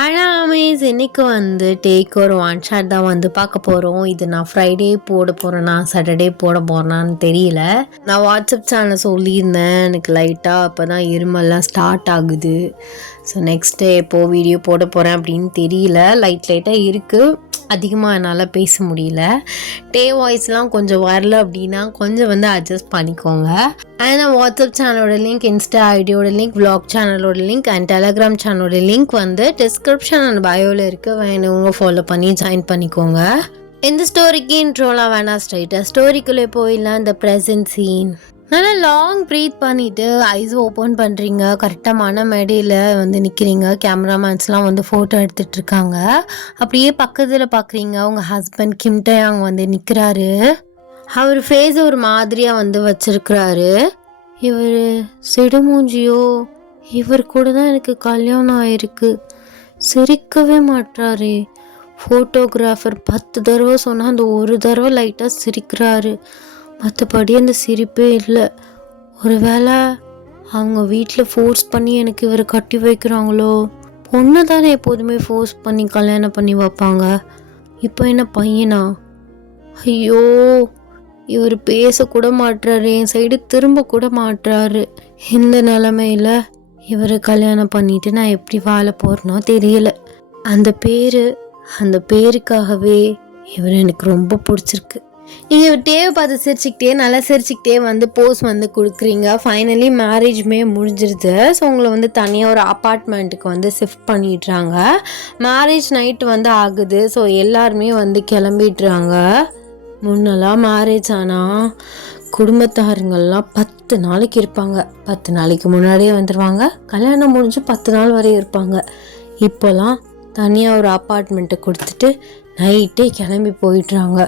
Hello Amaze, இன்னைக்கு வந்து take ஒரு ஒன் ஷாட் தான் வந்து பார்க்க போகிறோம். இது நான் ஃப்ரைடே போட போகிறேன்னா சாட்டர்டே போட போகிறேன்னான்னு தெரியல. நான் வாட்ஸ்அப் சேனல் சொல்லியிருந்தேன், எனக்கு லைட்டாக அப்போ தான் இருமல்லாம் ஸ்டார்ட் ஆகுது. ஸோ நெக்ஸ்ட் டே எப்போது வீடியோ போட போகிறேன் அப்படின்னு தெரியல. லைட்டாக இருக்குது, அதிகமாக என்னால் பேச முடியல. டே வாய்ஸ்லாம் கொஞ்சம் வரல அப்படின்னா கொஞ்சம் வந்து அட்ஜஸ்ட் பண்ணிக்கோங்க. அண்ட் வாட்ஸ்அப் சேனலோட லிங்க், இன்ஸ்டா ஐடியோட லிங்க், விளாக் சேனலோட லிங்க் அண்ட் டெலகிராம் சேனலோட லிங்க் வந்து டிஸ்கிரிப்ஷன் அண்ட் பயோவில் இருக்குது. வேணுங்க ஃபாலோ பண்ணி ஜாயின் பண்ணிக்கோங்க. இந்த ஸ்டோரிக்கு இன்ட்ரோலாம் வேணாம், ஸ்ட்ரைட்டாக ஸ்டோரிக்குள்ளே போயிடலாம். இந்த ப்ரெசன்ட் சீன். நல்லா லாங் ப்ரீத் பண்ணிவிட்டு ஐஸ் ஓப்பன் பண்ணுறீங்க. கரெக்டாக மன மேடையில் வந்து நிற்கிறீங்க. கேமராமேன்ஸ்லாம் வந்து ஃபோட்டோ எடுத்துகிட்ருக்காங்க. அப்படியே பக்கத்தில் பார்க்குறீங்க, உங்கள் ஹஸ்பண்ட் கிம் டயாங் வந்து நிற்கிறாரு. அவர் ஃபேஸ் ஒரு மாதிரியாக வந்து வச்சிருக்கிறாரு. இவர் சிடுமூஞ்சியோ, இவர் கூட தான் எனக்கு கல்யாணம் ஆயிருக்கு. சிரிக்கவே மாட்டாரே. ஃபோட்டோகிராஃபர் 10 தடவை சொன்னால் அந்த ஒரு தடவை லைட்டாக சிரிக்கிறாரு, மற்றபடி அந்த சிரிப்பே இல்லை. ஒரு வேளை அவங்க வீட்டில் ஃபோர்ஸ் பண்ணி எனக்கு இவரை கட்டி வைக்கிறாங்களோ? பொண்ணு தானே எப்போதுமே ஃபோர்ஸ் பண்ணி கல்யாணம் பண்ணி வைப்பாங்க, இப்போ என்ன பையனா? ஐயோ, இவர் பேசக்கூட மாட்டுறாரு, என் சைடு திரும்ப கூட மாட்டுறாரு. இந்த நிலமையில இவரை கல்யாணம் பண்ணிட்டு நான் எப்படி வாழ போகிறேனோ தெரியல. அந்த பேருக்காகவே இவர் எனக்கு ரொம்ப பிடிச்சிருக்கு. நீங்கள் டேவை பார்த்து சிரிச்சுக்கிட்டே, நல்லா சிரிச்சுக்கிட்டே வந்து போஸ் வந்து கொடுக்குறீங்க. ஃபைனலி மேரேஜுமே முடிஞ்சிருது. ஸோ உங்களை வந்து தனியாக ஒரு அப்பார்ட்மெண்ட்டுக்கு வந்து ஷிஃப்ட் பண்ணிடுறாங்க. மேரேஜ் நைட்டு வந்து ஆகுது. ஸோ எல்லாருமே வந்து கிளம்பிடுறாங்க. முன்னெல்லாம் மேரேஜ் ஆனால் குடும்பத்தாருங்கள்லாம் 10 நாளைக்கு இருப்பாங்க. 10 நாளைக்கு முன்னாடியே வந்துடுவாங்க. கல்யாணம் முடிஞ்சு 10 நாள் வரையும் இருப்பாங்க. இப்போலாம் தனியாக ஒரு அப்பார்ட்மெண்ட்டை கொடுத்துட்டு நைட்டே கிளம்பி போயிடுறாங்க.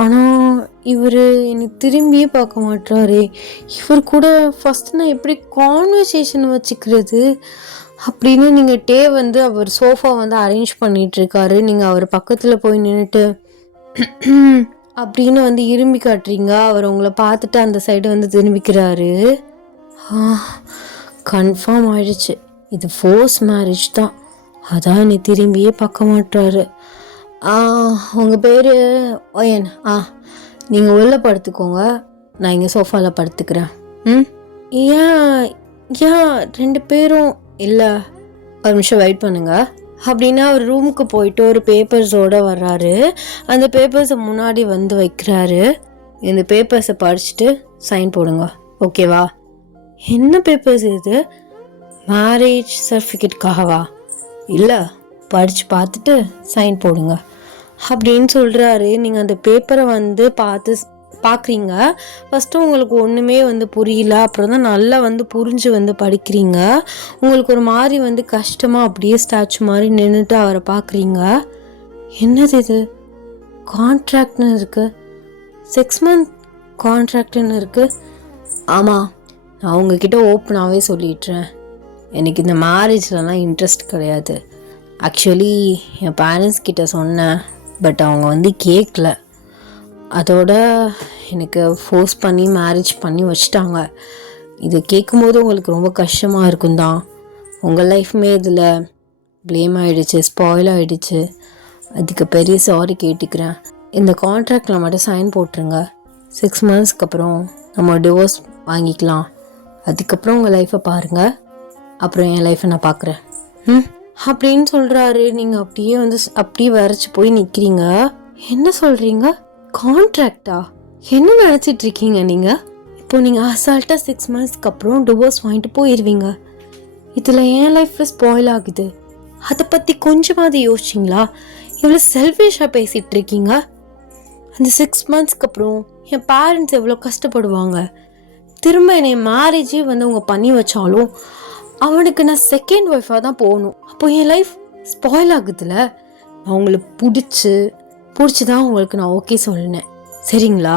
ஆனால் இவர் என்னை திரும்பியே பார்க்க மாட்டாரே. இவர் கூட ஃபஸ்ட்டு நான் எப்படி கான்வர்சேஷன் வச்சுக்கிறது அப்படின்னு நீங்கள் டே வந்து அவர் சோஃபா வந்து அரேஞ்ச் பண்ணிகிட்ருக்காரு. நீங்கள் அவர் பக்கத்தில் போய் நின்றுட்டு அப்படின்னு வந்து இரும்பி காட்டுறீங்க. அவர் உங்களை பார்த்துட்டு அந்த சைடு வந்து திரும்பிக்கிறாரு. கன்ஃபார்ம் ஆயிடுச்சு, இது ஃபோர்ஸ் மேரேஜ் தான். அதான் என்னை திரும்பியே பார்க்க மாட்டாரு. உங்கள் பேர் ஓயன். நீங்கள் உள்ளே படுத்துக்கோங்க, நான் இங்கே சோஃபாவில் படுத்துக்கிறேன். ஏன் 2 பேரும் இல்லை, ஒரு நிமிஷம் வெயிட் பண்ணுங்க அப்படின்னா அவர் ரூமுக்கு போயிட்டு ஒரு பேப்பர்ஸோடு வர்றாரு. அந்த பேப்பர்ஸை முன்னாடி வந்து வைக்கிறாரு. இந்த பேப்பர்ஸை படிச்சுட்டு சைன் போடுங்க, ஓகேவா? என்ன பேப்பர்ஸ் இது? மேரேஜ் சர்டிஃபிகேட்காகவா? இல்லை, படித்து பார்த்துட்டு சைன் போடுங்க அப்படின்னு சொல்கிறாரு. நீங்கள் அந்த பேப்பரை வந்து பார்க்குறீங்க. ஃபஸ்ட்டு உங்களுக்கு ஒன்றுமே வந்து புரியல, அப்புறம் தான் நல்லா வந்து புரிஞ்சு வந்து படிக்கிறீங்க. உங்களுக்கு ஒரு மாதிரி வந்து கஷ்டமாக அப்படியே ஸ்டாச்சு மாதிரி நின்றுட்டு அவரை பார்க்குறீங்க. என்னது இது? கான்ட்ராக்ட்னு இருக்குது, 6 month கான்ட்ராக்ட்னு இருக்குது. ஆமாம், நான் உங்ககிட்ட ஓப்பனாகவே சொல்லிடுறேன், எனக்கு இந்த மேரேஜ்லலாம் இன்ட்ரெஸ்ட் கிடையாது. ஆக்சுவலி என் பேரண்ட்ஸ் கிட்ட சொன்னேன், பட் அவங்க வந்து கேட்கல. அதோட எனக்கு ஃபோர்ஸ் பண்ணி மேரேஜ் பண்ணி வச்சுட்டாங்க. இதை கேட்கும்போது உங்களுக்கு ரொம்ப கஷ்டமாக இருக்கும் தான். உங்கள் லைஃப்மே இதில் ப்ளேம் ஆகிடுச்சு, ஸ்பாயில் ஆகிடுச்சு. அதுக்கு பெரிய சாரி கேட்டுக்கிறேன். இந்த கான்ட்ராக்டில் மட்டும் சைன் போட்டுருங்க. 6 monthsக்கு அப்புறம் நம்ம டிவோர்ஸ் வாங்கிக்கலாம். அதுக்கப்புறம் உங்கள் லைஃப்பை பாருங்கள், அப்புறம் என் லைஃப்பை நான் பார்க்குறேன் அப்படின்னு சொல்கிறாரு. நீங்கள் அப்படியே வரைச்சி போய் நிற்கிறீங்க. என்ன சொல்கிறீங்க? கான்ட்ராக்டா? என்ன நினச்சிட்டு இருக்கீங்க நீங்கள்? இப்போ நீங்கள் அசால்ட்டாக 6 monthsக்கு அப்புறம் டிவோர்ஸ் வாங்கிட்டு போயிடுவீங்க. இதில் என் லைஃப்பில் ஸ்பாயில் ஆகுது. அதை பற்றி கொஞ்சமாவது யோசிச்சிங்களா? இவ்வளோ செல்ஃபிஷாக பேசிகிட்டு இருக்கீங்க. அந்த 6 monthsக்கு அப்புறம் என் பேரண்ட்ஸ் எவ்வளோ கஷ்டப்படுவாங்க. திரும்ப என்னை மேரேஜே வந்து அவங்க பண்ணி வச்சாலும் அவனுக்கு நான் செகண்ட் ஒய்ஃபாக தான் போகணும். அப்போ என் லைஃப் ஸ்பாயில் ஆகுதுல்ல. நான் உங்களை பிடிச்சி தான் உங்களுக்கு நான் ஓகே சொல்லினேன், சரிங்களா?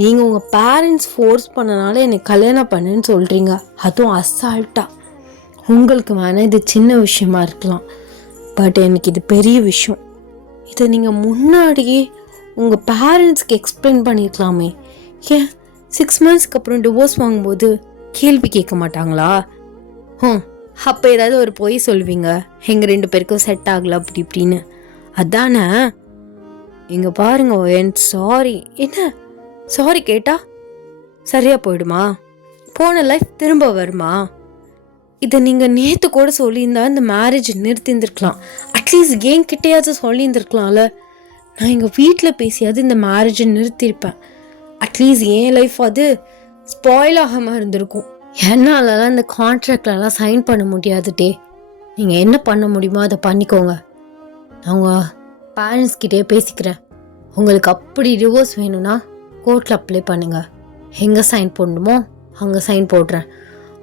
நீங்கள் உங்கள் பேரண்ட்ஸ் ஃபோர்ஸ் பண்ணனால என்னை கல்யாணம் பண்ணுன்னு சொல்கிறீங்க, அதுவும் அசால்ட்டாக. உங்களுக்கு வேணால் இது சின்ன விஷயமா இருக்கலாம், பட் எனக்கு இது பெரிய விஷயம். இதை நீங்கள் முன்னாடியே உங்கள் பேரண்ட்ஸ்க்கு எக்ஸ்பிளைன் பண்ணியிருக்கலாமே. ஏன் 6 monthsக்கு அப்புறம் டிவோர்ஸ் வாங்கும்போது கேள்வி கேட்க மாட்டாங்களா? அப்போ ஏதாவது ஒரு பொய் சொல்வீங்க, எங்கள் 2 பேருக்கும் செட் ஆகலை அப்படி இப்படின்னு. அதானே? இங்கே பாருங்க என் சாரி. என்ன சாரி கேட்டா சரியாக போயிடுமா? போன லைஃப் திரும்ப வருமா? இதை நீங்கள் நேற்று கூட சொல்லியிருந்தா இந்த மேரேஜ் நிறுத்தியிருந்துருக்கலாம். அட்லீஸ்ட் என்கிட்டயாச்சும் சொல்லியிருந்துருக்கலாம்ல. நான் எங்கள் வீட்டில் பேசியாவது இந்த மேரேஜை நிறுத்தியிருப்பேன். அட்லீஸ்ட் என் லைஃப் அது ஸ்பாயில் ஆகாமல் இருந்திருக்கும். என்னாலலாம் இந்த கான்ட்ராக்ட்லலாம் சைன் பண்ண முடியாதுட்டே. நீங்கள் என்ன பண்ண முடியுமோ அதை பண்ணிக்கோங்க. நான் உங்கள் பேரண்ட்ஸ்கிட்டே பேசிக்கிறேன். உங்களுக்கு அப்படி டிவோர்ஸ் வேணும்னா கோர்ட்டில் அப்ளை பண்ணுங்கள். எங்கே சைன் போடணுமோ அங்கே சைன் போடுறேன்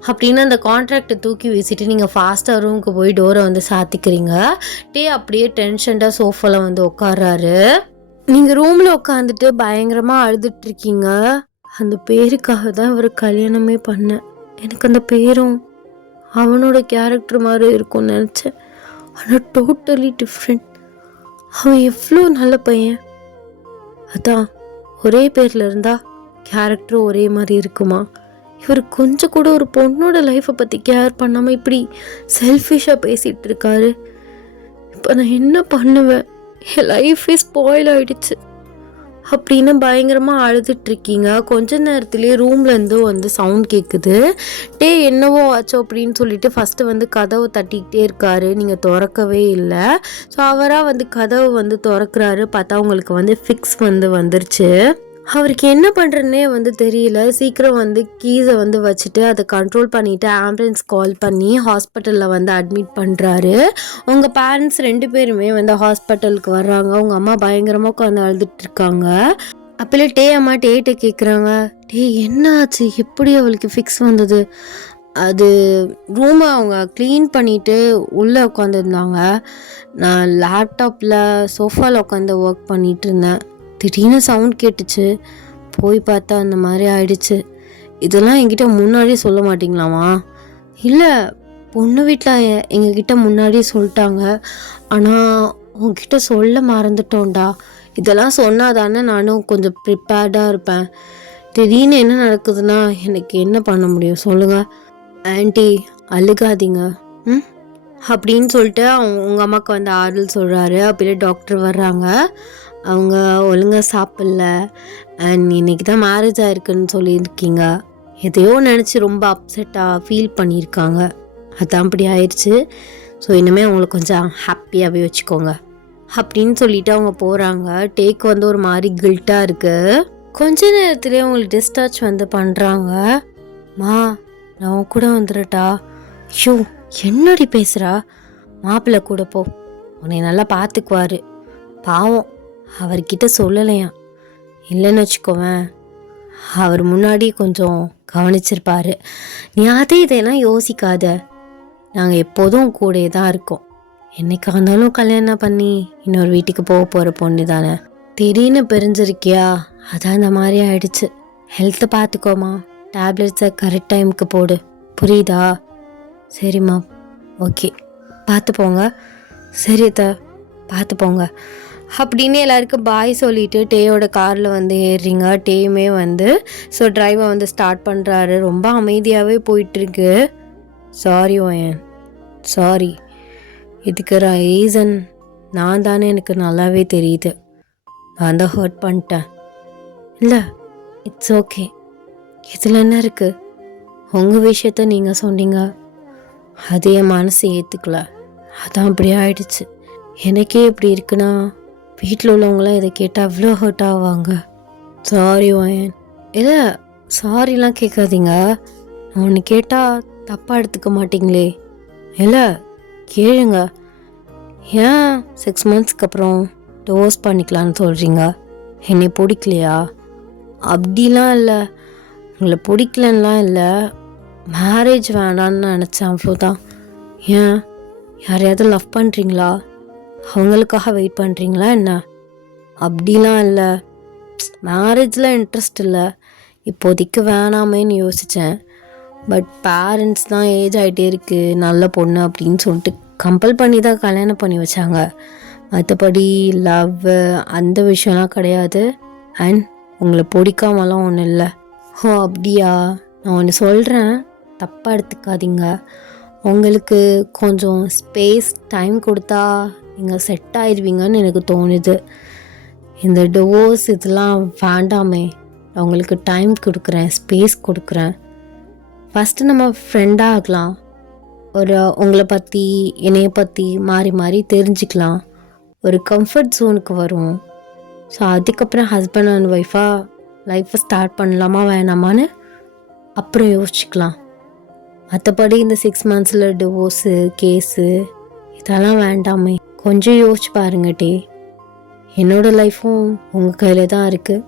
அப்படின்னு அந்த கான்ட்ராக்டை தூக்கி வீசிட்டு நீங்கள் ஃபாஸ்ட்டாக ரூமுக்கு போய் டோரை வந்து சாத்திக்கிறீங்க. அப்படியே டென்ஷன்டாக சோஃபாவில் வந்து உட்கார்றாரு. நீங்கள் ரூமில் உட்காந்துட்டு பயங்கரமாக அழுதுட்ருக்கீங்க. அந்த பேருக்காக தான் இவர் கல்யாணமே பண்ணேன். எனக்கு அந்த பேரும் அவனோட கேரக்டர் மாதிரி இருக்கும்னு நினச்சேன். ஆனால் டோட்டலி டிஃப்ரெண்ட். அவன் எவ்வளோ நல்ல பையன். அதான் ஒரே பேரில் இருந்தால் கேரக்டரும் ஒரே மாதிரி இருக்குமா? இவர் கொஞ்சம் கூட ஒரு பொண்ணோட லைஃப்பை பற்றி கேர் பண்ணாமல் இப்படி செல்ஃபிஷாக பேசிகிட்டு இருக்காரு. இப்போ நான் என்ன பண்ணுவேன்? என் லைஃபே ஸ்பாயில் ஆகிடுச்சு அப்படின்னு பயங்கரமாக அழுதுட்ருக்கீங்க. கொஞ்ச நேரத்துலேயே ரூம்லேருந்து வந்து சவுண்ட் கேட்குது. என்னவோ ஆச்சோ அப்படின்னு சொல்லிட்டு ஃபஸ்ட்டு வந்து கதவை தட்டிக்கிட்டே இருக்காரு. நீங்கள் திறக்கவே இல்லை. ஸோ அவராக வந்து கதவை வந்து திறக்கிறாரு. பார்த்தா உங்களுக்கு வந்து ஃபிக்ஸ் வந்து வந்துருச்சு. அவருக்கு என்ன பண்ணுறதுனே வந்து தெரியல. சீக்கிரம் வந்து கீஸை வந்து வச்சுட்டு அதை கண்ட்ரோல் பண்ணிவிட்டு ஆம்புலன்ஸ் கால் பண்ணி ஹாஸ்பிட்டலில் வந்து அட்மிட் பண்ணுறாரு. உங்கள் பேரண்ட்ஸ் 2 பேருமே வந்து ஹாஸ்பிட்டலுக்கு வர்றாங்க. உங்கள் அம்மா பயங்கரமாக உட்காந்து அழுதுட்ருக்காங்க. அப்போலே அம்மா டேட்டை கேட்குறாங்க. என்ன ஆச்சு? எப்படி அவளுக்கு ஃபிக்ஸ் வந்தது? அது ரூமை அவங்க க்ளீன் பண்ணிவிட்டு உள்ளே உட்காந்துருந்தாங்க. நான் லேப்டாப்பில் சோஃபாவில் உட்காந்து ஒர்க் பண்ணிகிட்டு இருந்தேன். திடீர்னு சவுண்ட் கேட்டுச்சு. போய் பார்த்தா அந்த மாதிரி ஆயிடுச்சு. இதெல்லாம் என்கிட்ட முன்னாடியே சொல்ல மாட்டிங்களாமா? இல்லை, பொண்ணு வீட்டில் எங்ககிட்ட முன்னாடியே சொல்லிட்டாங்க. ஆனால் உங்ககிட்ட சொல்ல மறந்துட்டோண்டா. இதெல்லாம் சொன்னால் தானே நானும் கொஞ்சம் ப்ரிப்பேர்டாக இருப்பேன். திடீர்னு என்ன நடக்குதுன்னா எனக்கு என்ன பண்ண முடியும் சொல்லுங்கள்? ஆன்ட்டி அழுகாதீங்க அப்படின்னு சொல்லிட்டு உங்கள் அம்மாவுக்கு வந்து ஆறுதல் சொல்கிறாரு. அப்படியே டாக்டர் வர்றாங்க. அவங்க ஒழுங்காக சாப்பிடல அண்ட் இன்றைக்கி தான் மேரேஜ் ஆகிருக்குன்னு சொல்லியிருக்கீங்க. எதையோ நினச்சி ரொம்ப அப்செட்டாக ஃபீல் பண்ணியிருக்காங்க. அதான் அப்படி ஆயிடுச்சு. ஸோ இனிமேல் அவங்கள கொஞ்சம் ஹாப்பியாகவே வச்சுக்கோங்க அப்படின்னு சொல்லிட்டு அவங்க போகிறாங்க. வந்து ஒரு மாதிரி கில்ட்டாக இருக்குது. கொஞ்ச நேரத்துலேயே அவங்களுக்கு டிஸ்சார்ஜ் வந்து பண்ணுறாங்க. நான் கூட வந்துடட்டா? ஷோ என்னடி பேசுகிறா? மாப்பிள்ளை கூட போ, உன்னை நல்லா பார்த்துக்குவாரு. பாவம் அவர்கிட்ட சொல்லலையா? இல்லைன்னு வச்சுக்கோவேன், அவர் முன்னாடி கொஞ்சம் கவனிச்சிருப்பாரு. நீ இதெல்லாம் யோசிக்காத. நாங்கள் எப்போதும் கூட தான் இருக்கோம். என்னைக்கா இருந்தாலும் கல்யாணம் பண்ணி இன்னொரு வீட்டுக்கு போக போகிற பொண்ணு தானே. திடீர்னு பிரிஞ்சிருக்கியா, அதான் இந்த மாதிரி ஆயிடுச்சு. ஹெல்த்தை பார்த்துக்கோமா, டேப்லெட்ஸை கரெக்ட் டைமுக்கு போடு, புரியுதா? சரிம்மா, ஓகே, பார்த்து போங்க. சரி பார்த்து போங்க அப்படின்னு எல்லாருக்கும் பாய் சொல்லிவிட்டு டேயோட காரில் வந்து ஏறுறீங்க. டேயுமே வந்து டிரைவை வந்து ஸ்டார்ட் பண்ணுறாரு. ரொம்ப அமைதியாகவே போயிட்டுருக்கு. சாரி ஓயன், சாரி. இதுக்கு ரீசன் நான் தானே, எனக்கு நல்லாவே தெரியுது. நான் தான் ஹர்ட் பண்ணிட்டேன். இல்லை, இட்ஸ் ஓகே. இதில் என்ன இருக்குது? உங்கள் விஷயத்த நீங்கள் சொன்னீங்க, அது என் மனசு ஏற்றுக்கல, அதான் அப்படி ஆயிடுச்சு. எனக்கே இப்படி இருக்குன்னா வீட்டில் உள்ளவங்களாம் இதை கேட்டால் அவ்வளோ ஹர்ட் ஆவாங்க. சாரி ஓயன். இல்லை, சாரிலாம் கேட்காதீங்க. நான் ஒன்று கேட்டால் தப்பாக எடுத்துக்க மாட்டிங்களே. இல்லை, கேளுங்க. ஏன் 6 மந்த்ஸ்க்கு அப்புறம் டிவோர்ஸ் பண்ணிக்கலான்னு சொல்கிறீங்க? என்னை பிடிக்கலையா? அப்படிலாம் இல்லை, உங்களை பிடிக்கலன்னெலாம் இல்லை, மேரேஜ் வேண்டான்னு நினச்சேன், அவ்வளோதான். ஏன் யாரையாவது லவ் பண்ணுறீங்களா? அவங்களுக்காக வெயிட் பண்ணுறீங்களா என்ன? அப்படிலாம் இல்லை, மேரேஜில் இன்ட்ரெஸ்ட் இல்லை, இப்போதைக்கு வேணாமேன்னு யோசித்தேன். பட் பேரண்ட்ஸ் தான் ஏஜ் ஆகிட்டே இருக்குது, நல்ல பொண்ணு அப்படின்னு சொல்லிட்டு கம்பல் பண்ணி தான் கல்யாணம் பண்ணி வச்சாங்க. மற்றபடி லவ் அந்த விஷயம்லாம் கிடையாது. அண்ட் உங்களை பிடிக்காமலாம் ஒன்றும் இல்லை. ஓ அப்படியா? நான் ஒன்று சொல்கிறேன், தப்பாக எடுத்துக்காதீங்க. உங்களுக்கு கொஞ்சம் ஸ்பேஸ் டைம் கொடுத்தா நீங்கள் செட் ஆயிடுவீங்கன்னு எனக்கு தோணுது. இந்த டிவோர்ஸ் இதெல்லாம் வேண்டாமே. அவங்களுக்கு டைம் கொடுக்குறேன், ஸ்பேஸ் கொடுக்குறேன். ஃபஸ்ட்டு நம்ம ஃப்ரெண்டாக ஆகலாம். உங்களை பற்றி என்னைய பற்றி மாறி மாறி தெரிஞ்சுக்கலாம். ஒரு கம்ஃபர்ட் ஜோனுக்கு வரும். ஸோ அதுக்கப்புறம் ஹஸ்பண்ட் அண்ட் ஒய்ஃபாக லைஃப்பை ஸ்டார்ட் பண்ணலாமா வேணாமான்னு அப்புறம் யோசிச்சுக்கலாம். மற்றபடி இந்த 6 monthஸில் டிவோர்ஸு கேஸு இதெல்லாம் வேண்டாமே. கொஞ்சம் யோசிச்சு பாருங்கட்டே. என்னோடய லைஃப்பும் உங்கள் கையில் தான் இருக்குது.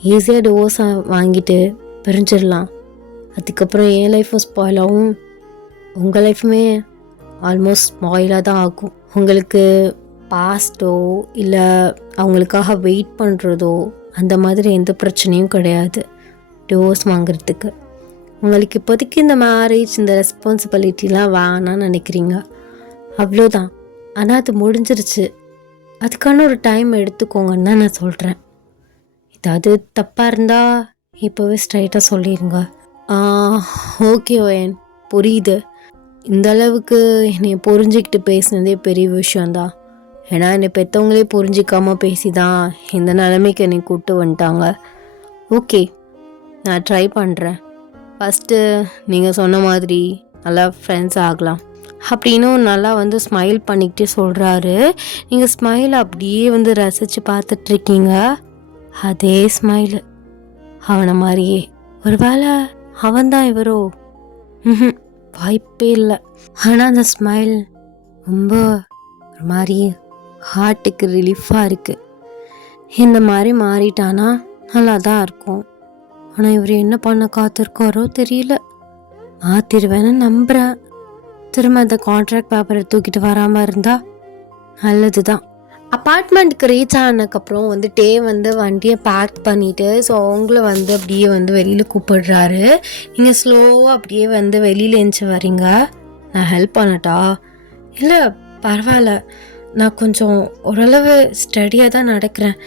ஈஸியாக டிவோர்ஸை வாங்கிட்டு பிரிஞ்சிடலாம். அதுக்கப்புறம் என் லைஃப்பும் ஸ்பாயில் ஆகும், உங்கள் லைஃப்புமே ஆல்மோஸ்ட் ஸ்பாயிலாக தான் ஆகும். உங்களுக்கு பாஸ்ட்டோ இல்லை அவங்களுக்காக வெயிட் பண்ணுறதோ அந்த மாதிரி எந்த பிரச்சனையும் கிடையாது டிவோர்ஸ் வாங்குறதுக்கு. உங்களுக்கு இப்போதைக்கு இந்த மேரேஜ் இந்த ரெஸ்பான்சிபிலிட்டிலாம் வேணான்னு நினைக்கிறீங்க, அவ்வளோதான். ஆனால் அது முடிஞ்சிருச்சு. அதுக்கான ஒரு டைம் எடுத்துக்கோங்கன்னு தான் நான் சொல்கிறேன். ஏதாவது தப்பாக இருந்தால் இப்போவே ஸ்ட்ரைட்டாக சொல்லிடுங்க. ஓகே ஓயன், புரியுது. இந்த அளவுக்கு என்னை புரிஞ்சிக்கிட்டு பேசினதே பெரிய விஷயந்தான். ஏன்னா என்னை பெற்றவங்களே புரிஞ்சிக்காமல் பேசி தான் இந்த நிலைமைக்கு என்னை கூப்பிட்டு வந்துட்டாங்க. ஓகே, நான் ட்ரை பண்ணுறேன். ஃபஸ்ட்டு நீங்கள் சொன்ன மாதிரி நல்லா ஃப்ரெண்ட்ஸ் ஆகலாம் அப்படின்னு நல்லா ஸ்மைல் பண்ணிக்கிட்டே சொல்கிறாரு. நீங்கள் ஸ்மைல் அப்படியே ரசித்து பார்த்துட்ருக்கீங்க. அதே ஸ்மைலு அவனை மாதிரியே. ஒரு வேளை அவன்தான் இவரோ? வாய்ப்பே இல்லை. ஆனால் அந்த ஸ்மைல் ரொம்ப ஒரு மாதிரி ஹார்ட்டுக்கு ரிலீஃபாக இருக்குது. இந்த மாதிரி மாறிட்டானா நல்லா தான் இருக்கும். ஆனால் இவர் என்ன பண்ண காத்திருக்காரோ தெரியல. மாற்றிடுவேன்னு நம்புகிறேன். திரும்ப அந்த கான்ட்ராக்ட் பேப்பரை தூக்கிட்டு வராமல் இருந்தால் நல்லது தான். அப்பார்ட்மெண்ட்டுக்கு ரீச் ஆனதுக்கப்புறம் டே வண்டியை பேக் பண்ணிவிட்டு ஸோ அவங்கள அப்படியே வெளியில் கூப்பிடுறாரு. நீங்கள் ஸ்லோவாக அப்படியே வெளியில் எழுந்துச்சி வரீங்க. நான் ஹெல்ப் பண்ணட்டா? இல்லை பரவாயில்ல, நான் கொஞ்சம் ஓரளவு ஸ்டடியாக தான் நடக்கிறேன்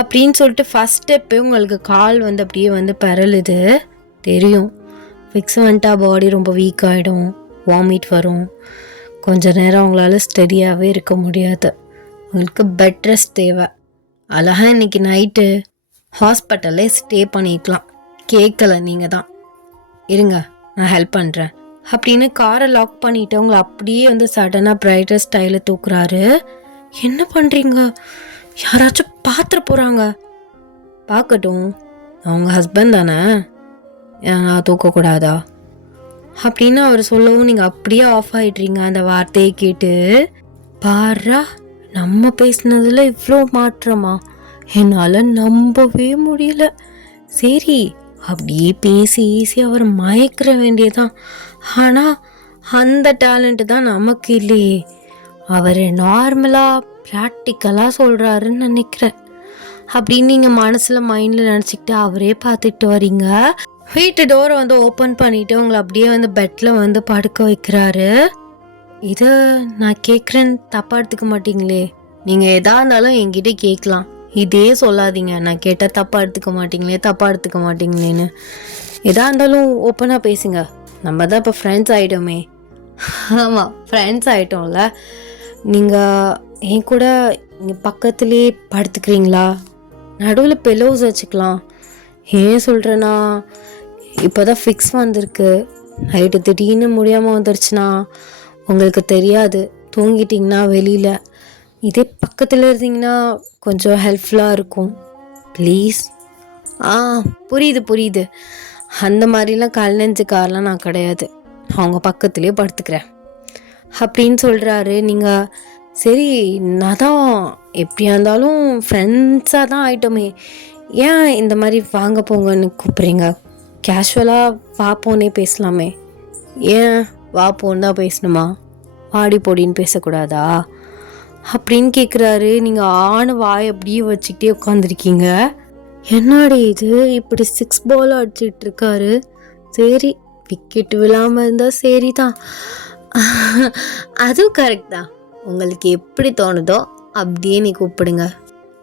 அப்படின்னு சொல்லிட்டு ஃபஸ்ட் ஸ்டெப்பே உங்களுக்கு கால் அப்படியே பரலுது. தெரியும், ஃபிக்ஸ் வந்துட்டா பாடி ரொம்ப வீக் ஆகிடும், வாமிட் வரும். கொஞ்ச நேரம் அவங்களால ஸ்டடியாகவே இருக்க முடியாது. உங்களுக்கு பெட் ரெஸ்ட் தேவை. அழகாக இன்றைக்கி நைட்டு ஹாஸ்பிட்டல்லே ஸ்டே பண்ணிக்கலாம். கேட்கல நீங்கள் தான். இருங்க, நான் ஹெல்ப் பண்ணுறேன் அப்படின்னு காரை லாக் பண்ணிவிட்டு அவங்கள அப்படியே சடனாக பிரைட்டர் ஸ்டைலில் தூக்குறாரு. என்ன பண்ணுறீங்க? யாராச்சும் பார்த்துட போகிறாங்க. பார்க்கட்டும், அவங்க ஹஸ்பண்ட் தானே, நான் தூக்கக்கூடாதா அப்படின்னு அவர் சொல்லவும் நீங்கள் அப்படியே ஆஃப் ஆகிட்றீங்க அந்த வார்த்தையை கேட்டு. பாரா, நம்ம பேசினதில் இவ்வளோ மாற்றமா? என்னால் நம்பவே முடியல. சரி, அப்படியே பேசி ஈஸியாக அவர் மயக்கிற வேண்டியதான். ஆனால் அந்த டேலண்ட்டு தான் நமக்கு இல்லையே. அவர் நார்மலாக ப்ராக்டிக்கலாக சொல்கிறாருன்னு நினைக்கிறேன் அப்படின்னு நீங்கள் மனசில் மைண்டில் நினச்சிக்கிட்டு அவரே பார்த்துக்கிட்டு வரீங்க. வீட்டு டோரை ஓப்பன் பண்ணிவிட்டு உங்களை அப்படியே பெட்டில் படுக்க வைக்கிறாரு. இதை நான் கேட்குறேன்னு தப்பாக எடுத்துக்க மாட்டீங்களே? நீங்கள் எதா இருந்தாலும் என்கிட்ட கேட்கலாம், இதே சொல்லாதீங்க நான் கேட்டால் தப்பாக எடுத்துக்க மாட்டீங்களேன்னு. எதா இருந்தாலும் ஓப்பனாக பேசுங்க. நம்ம தான் இப்போ ஃப்ரெண்ட்ஸ் ஆகிட்டோமே. ஆமாம், ஃப்ரெண்ட்ஸ் ஆகிட்டோம்ல. நீங்கள் என் கூட இங்கே பக்கத்துலேயே படுத்துக்கிறீங்களா? நடுவில் பில்லோஸ் வச்சுக்கலாம். ஏன் சொல்கிறேன்னா, இப்போ தான் ஃபிக்ஸ் வந்திருக்கு. நைட்டு திடீர்னு முடியாமல் வந்துருச்சுன்னா உங்களுக்கு தெரியாது, தூங்கிட்டிங்கன்னா வெளியில். இதே பக்கத்தில் இருந்தீங்கன்னா கொஞ்சம் ஹெல்ப்ஃபுல்லாக இருக்கும். ப்ளீஸ். புரியுது. அந்த மாதிரிலாம் கல் நெஞ்சு காரெலாம் நான் கிடையாது. அவங்க பக்கத்துலேயே படுத்துக்கிறேன் அப்படின்னு சொல்கிறாரு. நீங்கள் சரி, நான் தான் எப்படியா இருந்தாலும் ஃப்ரெண்ட்ஸாக தான் ஆகிட்டோமே, ஏன் இந்த மாதிரி வாங்க போங்கன்னு கூப்பிட்றீங்க? கேஷுவலாக வா போனே பேசலாமே. ஏன் வா போன்னு தான் பேசணுமா? வாடி போடின்னு பேசக்கூடாதா அப்படின்னு கேட்குறாரு. நீங்கள் ஆணு வாய் அப்படியே வச்சுக்கிட்டே உட்காந்துருக்கீங்க. என்னடி இது இப்படி 6 பால் அடிச்சிட்டு இருக்காரு? சரி, விக்கெட் விழாமல் இருந்தால் சரி தான். அதுவும் கரெக்ட் தான். உங்களுக்கு எப்படி தோணுதோ அப்படியே நீ கூப்பிடுங்க.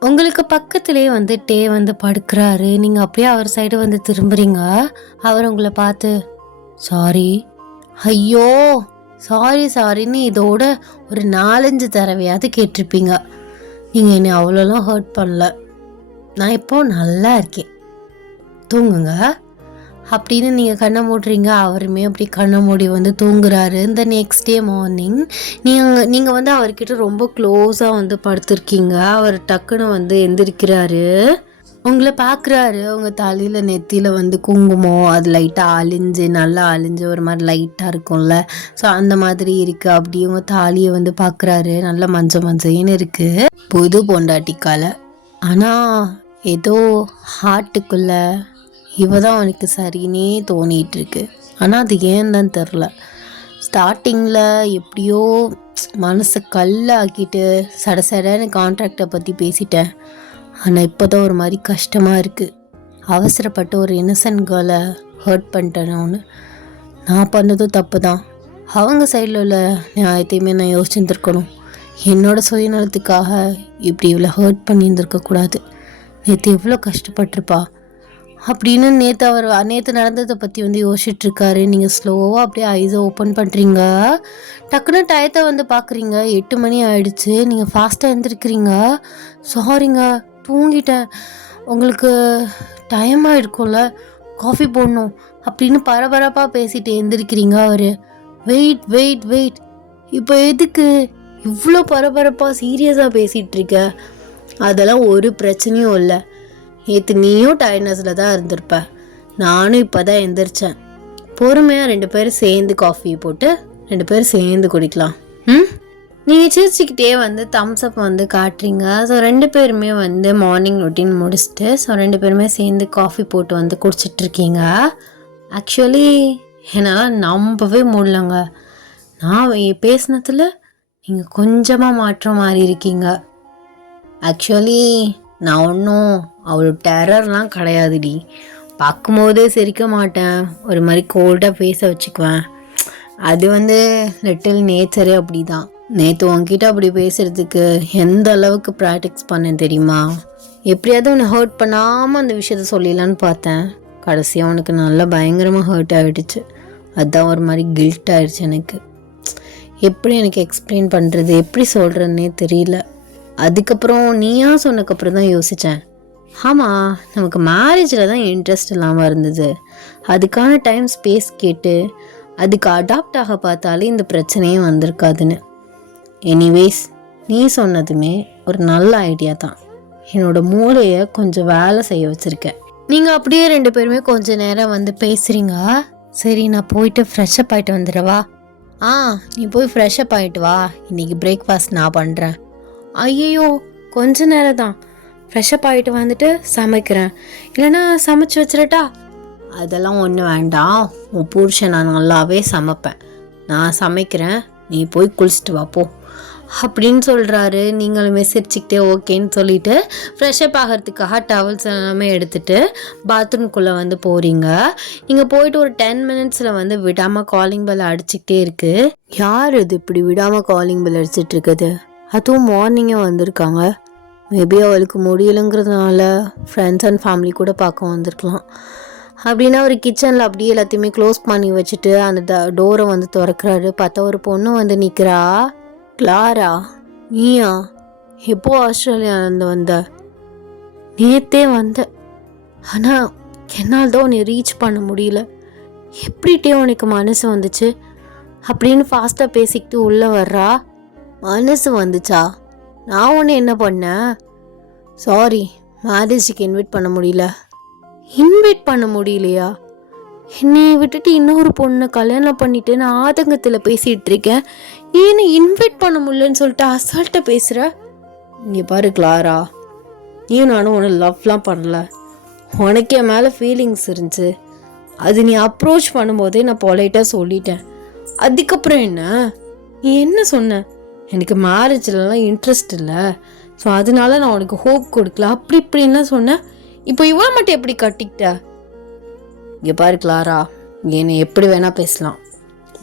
உங்களுக்கு பக்கத்துலேயே டே படுக்கிறாரு. நீங்கள் அப்படியே அவர் சைடு திரும்புறீங்க. அவர் உங்களை பார்த்து சாரி, ஐயோ சாரி சாரின்னு இதோட ஒரு 4-5 தடவையாவது கேட்டிருப்பீங்க. நீங்கள் என்னை அவ்வளோலாம் ஹர்ட் பண்ணல, நான் இப்போ நல்லா இருக்கேன், தூங்குங்க அப்படின்னு நீங்கள் கண்ணை மூடுறீங்க. அவருமே அப்படி கண்ணை மூடி வந்து தூங்குறாரு. இந்த நெக்ஸ்ட் டே மார்னிங் நீங்கள் வந்து அவர்கிட்ட ரொம்ப க்ளோஸாக வந்து படுத்திருக்கீங்க. அவர் டக்குன்னு வந்து எந்திரிக்கிறாரு, உங்களை பார்க்குறாரு. உங்கள் தலையில் நெத்தியில் வந்து குங்குமம் அது லைட்டாக அழிஞ்சு நல்லா அழிஞ்சு ஒரு மாதிரி லைட்டாக இருக்கும்ல, ஸோ அந்த மாதிரி இருக்குது. அப்படி உங்கள் தாலியை வந்து பார்க்குறாரு, நல்லா மஞ்சன்னு இருக்குது. புது பொண்டாட்டிக்கால. ஆனால் ஏதோ ஹார்ட்டுக்குள்ள இவ தான் அவனுக்கு சரின்னே தோணிகிட்டு இருக்கு. ஆனால் அது ஏன் தான் தெரில. ஸ்டார்டிங்கில் எப்படியோ மனசை கல்லாக்கிட்டு சடன்னு கான்ட்ராக்டை பற்றி பேசிட்டேன். ஆனால் இப்போ தான் ஒரு மாதிரி கஷ்டமாக இருக்குது. அவசரப்பட்டு ஒரு இன்னசென்ட் கேர்ளை ஹர்ட் பண்ணிட்டேன்னு. நான் பண்ணதும் தப்பு தான். அவங்க சைடில் உள்ள நியாயத்தையுமே நான் யோசிச்சுருந்துருக்கணும். என்னோடய சுயநலத்துக்காக இப்படி இவ்வளோ ஹர்ட் பண்ணியிருந்துருக்கக்கூடாது. நேற்று எவ்வளோ கஷ்டப்பட்டிருப்பா அப்படின்னு நேற்று நடந்ததை பற்றி வந்து யோசிச்சுட்ருக்காரு. நீங்கள் ஸ்லோவாக அப்படியே ஐஸை ஓப்பன் பண்ணுறீங்க. டக்குன்னு டயத்தை வந்து பார்க்குறீங்க, 8 மணி ஆகிடுச்சு. நீங்கள் ஃபாஸ்ட்டாக எழுந்திருக்கிறீங்க. சாரிங்க, தூங்கிட்டேன், உங்களுக்கு டைம் ஆகிருக்கும்ல, காஃபி போடணும் அப்படின்னு பரபரப்பாக பேசிட்டு எழுந்திருக்கிறீங்க. அவர் வெயிட் இப்போ எதுக்கு இவ்வளோ பரபரப்பாக சீரியஸாக பேசிகிட்ருக்க? அதெல்லாம் ஒரு பிரச்சனையும் இல்லை. நேற்று நீயும் டயர்ட்னஸில் தான் இருந்திருப்ப, நானும் இப்போ தான் எழுந்திரிச்சேன். பொறுமையாக 2 பேரும் சேர்ந்து காஃபி போட்டு 2 பேரும் சேர்ந்து குடிக்கலாம். நீங்கள் சிரிச்சுக்கிட்டே வந்து தம்ஸ் அப் வந்து காட்டுறீங்க. ஸோ 2 பேருமே வந்து மார்னிங் ரொட்டீன் முடிச்சுட்டு ஸோ 2 பேருமே சேர்ந்து காஃபி போட்டு வந்து குடிச்சிட்ருக்கீங்க. ஆக்சுவலி என்னால் நம்பவே முடியலங்க. நான் பேசினதில் நீங்கள் கொஞ்சமாக மாற்றம் மாறி இருக்கீங்க. ஆக்சுவலி நான் ஒன்றும் அவ்வளோ டெரர்லாம் கிடையாதுடி. பார்க்கும்போதே சிரிக்க மாட்டேன், ஒரு மாதிரி கோல்டாக பேச வச்சுக்குவேன். அது வந்து லிட்டில் நேச்சரே அப்படி தான். நேற்று உன்கிட்ட அப்படி பேசுகிறதுக்கு எந்த அளவுக்கு ப்ராக்டிஸ் பண்ணேன் தெரியுமா? எப்படியாவது உன்னை ஹர்ட் பண்ணாமல் அந்த விஷயத்த சொல்லிடலான்னு பார்த்தேன். கடைசியாக உனக்கு நல்லா பயங்கரமாக ஹர்ட் ஆகிடுச்சு. அதுதான் ஒரு மாதிரி கில்ட் ஆகிடுச்சு எனக்கு. எப்படி எனக்கு எக்ஸ்பிளைன் பண்ணுறது, எப்படி சொல்கிறதுன்னே தெரியல. அதுக்கப்புறம் நீயா சொன்னதுக்கப்புறம் தான் யோசித்தேன், ஆமாம் நமக்கு மேரேஜில் தான் இன்ட்ரெஸ்ட் இல்லாமல் இருந்தது. அதுக்கான டைம் ஸ்பேஸ் கேட்டு அதுக்கு அடாப்ட் ஆக பார்த்தாலே இந்த பிரச்சனையே வந்திருக்காதுன்னு. எனிவேஸ், நீ சொன்னதுமே ஒரு நல்ல ஐடியா தான். என்னோடய மூளையை கொஞ்சம் வேலை செய்ய வச்சுருக்கேன். நீங்கள் அப்படியே 2 பேருமே கொஞ்சம் நேரம் வந்து பேசுகிறீங்க. சரி, நான் போயிட்டு ஃப்ரெஷ்அப் ஆகிட்டு வந்துடுவா? நீ போய் ஃப்ரெஷ்அப் ஆகிட்டு வா, இன்றைக்கி பிரேக்ஃபாஸ்ட் நான் பண்ணுறேன். ஐயோ, கொஞ்ச நேரம் தான், ஃப்ரெஷ்அப் ஆகிட்டு வந்துட்டு சமைக்கிறேன், இல்லைனா சமைச்சு வச்சிடட்டா? அதெல்லாம் ஒன்றும் வேண்டாம், உன் புருஷன் நான் நல்லாவே சமைப்பேன், நான் சமைக்கிறேன், நீ போய் குளிச்சுட்டு வா போ அப்படின்னு சொல்கிறாரு. நீங்களுமே சிரிச்சுக்கிட்டே ஓகேன்னு சொல்லிவிட்டு ஃப்ரெஷ்அப் ஆகிறதுக்காக டவல்ஸ் எல்லாமே எடுத்துகிட்டு பாத்ரூம்குள்ளே வந்து போகிறீங்க. நீங்கள் போயிட்டு ஒரு 10 மினிட்ஸில் வந்து விடாமல் காலிங் பெல் அடிச்சுக்கிட்டே இருக்குது. யார் இது இப்படி விடாமல் காலிங் பெல் அடிச்சிட்டு இருக்குது? அதுவும் மார்னிங்கே வந்திருக்காங்க. மேபி அவளுக்கு முடியலைங்கிறதுனால ஃப்ரெண்ட்ஸ் அண்ட் ஃபேமிலி கூட பார்க்க வந்திருக்கலாம். அப்படின்னா ஒரு கிச்சனில் அப்படியே எல்லாத்தையுமே க்ளோஸ் பண்ணி வச்சுட்டு அந்த டோரை வந்து திறக்கிறாரு. பார்த்தா ஒரு பொண்ணு வந்து நிற்கிறா. கிளாரா, நீயா? எப்போ ஆஸ்திரேலியாவிலேருந்து வந்த? நேற்றே வந்த, ஆனால் என்னால் தான் உன்னை ரீச் பண்ண முடியல. எப்படிட்டே உனக்கு மனசு வந்துச்சு அப்படின்னு ஃபாஸ்ட்டாக பேசிக்கிட்டு உள்ளே வர்றா. மனசு வந்துச்சா? நான் ஒன்று என்ன பண்ணேன்? சாரி, மேரேஜுக்கு இன்வைட் பண்ண முடியல. இன்வைட் பண்ண முடியலையா? என்னையை விட்டுட்டு இன்னொரு பொண்ணை கல்யாணம் பண்ணிட்டு நான் ஆதங்கத்தில் பேசிகிட்டு இருக்கேன், ஏன்னு இன்வைட் பண்ண முடியலன்னு சொல்லிட்டு அசால்ட்டாக பேசுகிற? இங்கே பாரு கிளாரா, நீயும் நானும் உன்னை லவ்லாம் பண்ணல, உனக்கு என் மேலே ஃபீலிங்ஸ் இருந்துச்சு. அது நீ அப்ரோச் பண்ணும்போதே நான் பொலைட்டாக சொல்லிட்டேன். அதுக்கப்புறம் என்ன? நீ என்ன சொன்ன? எனக்கு மேரேஜ்லலாம் இன்ட்ரெஸ்ட் இல்லை, ஸோ அதனால நான் உனக்கு ஹோப் கொடுக்கல, அப்படி இப்படின்லாம் சொன்னேன். இப்போ இவ்வளோ மட்டும் எப்படி கட்டிக்கிட்ட? இங்கே பாரு கிளாரா, என்னை எப்படி வேணால் பேசலாம்,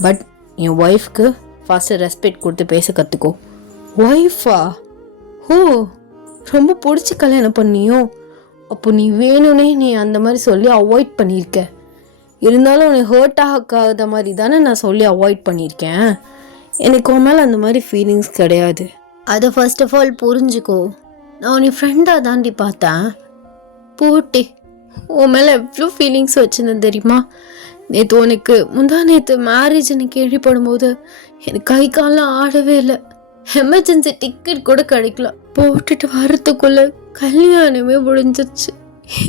பட் என் ஒய்ஃப்க்கு ஃபஸ்ட்டு ரெஸ்பெக்ட் கொடுத்து பேச கற்றுக்கோ. ஒய்ஃபா? ஓ, ரொம்ப பிடிச்சி கல்யாணம் பண்ணியோ? அப்போ நீ வேணும்னே நீ அந்த மாதிரி சொல்லி அவாய்ட் பண்ணியிருக்க. இருந்தாலும் உன்னை ஹர்ட் ஆகாத மாதிரி தானே நான் சொல்லி அவாய்ட் பண்ணியிருக்கேன். எனக்கு உன் மேலே அந்த மாதிரி ஃபீலிங்ஸ் கிடையாது. அதை ஃபர்ஸ்ட் ஆஃப் ஆல் புரிஞ்சுக்கோ. நான் உன்னை ஃப்ரெண்டாக தாண்டி பார்த்தேன். போட்டே உன் மேலே எவ்வளோ ஃபீலிங்ஸ் வச்சுருந்தேன் தெரியுமா? நேற்று உனக்கு நேற்று மேரேஜ்னு கேள்விப்படும் போது எனக்கு கை காலெலாம் ஆடவே இல்லை. எமர்ஜென்சி டிக்கெட் கூட கிடைக்கல. போட்டுட்டு வரத்துக்குள்ள கல்யாணமே முடிஞ்சிருச்சு.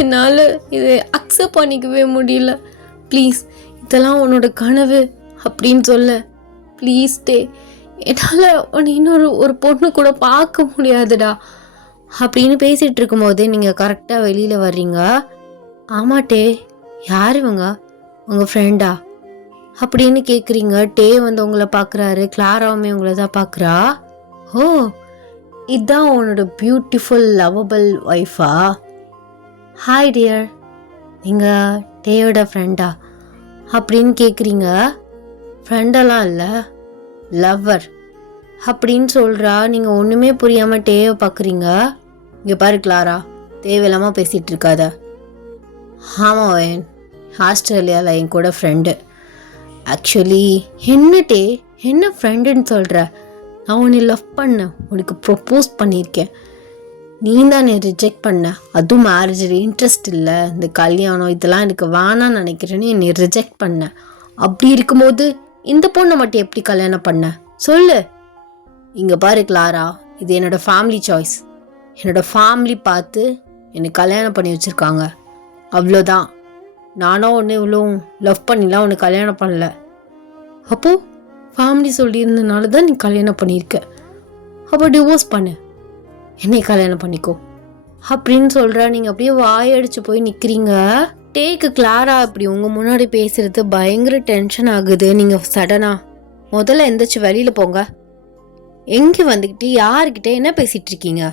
என்னால் இதை அக்செப்ட் பண்ணிக்கவே முடியல. ப்ளீஸ், இதெல்லாம் உன்னோட கனவு அப்படின்னு சொல்ல. ப்ளீஸ் டே, என்னால் உன்னை ஒரு பொண்ணு கூட பார்க்க முடியாதுடா அப்படின்னு பேசிகிட்டு இருக்கும்போதே நீங்கள் கரெக்டாக வெளியில் வர்றீங்க. ஆமாட்டே, யார் இவங்க? உங்கள் ஃப்ரெண்டா அப்படின்னு கேட்குறீங்க. டே வந்து உங்களை பார்க்குறாரு. கிளாராவுமே உங்களை தான் பார்க்குறா. ஓ, இதுதான் உன்னோட பியூட்டிஃபுல் லவபிள் ஒய்ஃபா? ஹாய் டியர், நீங்கள் டேயோட ஃப்ரெண்டா அப்படின்னு கேட்குறீங்க. ஃப்ரெண்டெல்லாம் இல்லை, லவ்வர் அப்படின்னு சொல்கிறா. நீங்கள் ஒன்றுமே புரியாமல் டேவை பார்க்குறீங்க. இங்கே பாரு கிளாரா, தேவையில்லாமல் பேசிகிட்டு இருக்காத. ஆமாம் வேன், ஆஸ்திரேலியாவில் என் கூட ஃப்ரெண்டு. ஆக்சுவலி என்ன டே, என்ன ஃப்ரெண்டுன்னு சொல்கிற? நான் உன்னை லவ் பண்ணேன், உனக்கு ப்ரொப்போஸ் பண்ணியிருக்கேன். நீ தான் என்னை ரிஜெக்ட் பண்ண. அதுவும் மேரேஜில் இன்ட்ரெஸ்ட் இல்லை, இந்த கல்யாணம் இதெல்லாம் எனக்கு வேணான்னு நினைக்கிறேன்னு என்னை ரிஜெக்ட் பண்ண. அப்படி இருக்கும்போது இந்த பொண்ணை மட்டும் எப்படி கல்யாணம் பண்ண சொல்லு. இங்கே பாரு கிளாரா, இது என்னோடய ஃபேமிலி சாய்ஸ். என்னோடய ஃபேமிலி பார்த்து என்னை கல்யாணம் பண்ணி வச்சுருக்காங்க, அவ்வளோதான். நானும் ஒன்று இவ்வளோ லவ் பண்ணிலாம் உன்னை கல்யாணம் பண்ணல. அப்போது ஃபேமிலி சொல்லியிருந்தனால தான் நீ கல்யாணம் பண்ணியிருக்க. அப்போ டிவோர்ஸ் பண்ணு, என்னை கல்யாணம் பண்ணிக்கோ அப்படின்னு சொல்கிறா. நீங்கள் அப்படியே வாயடிச்சு போய் நிற்கிறீங்க. டேக்கு கிளாரா இப்படி உங்கள் முன்னாடி பேசுகிறது பயங்கர டென்ஷன் ஆகுது. நீங்கள் சடனாக முதல்ல எந்திரிச்சு வெளியில் போங்க. எங்கே வந்துக்கிட்டு யாருக்கிட்ட என்ன பேசிகிட்டு இருக்கீங்க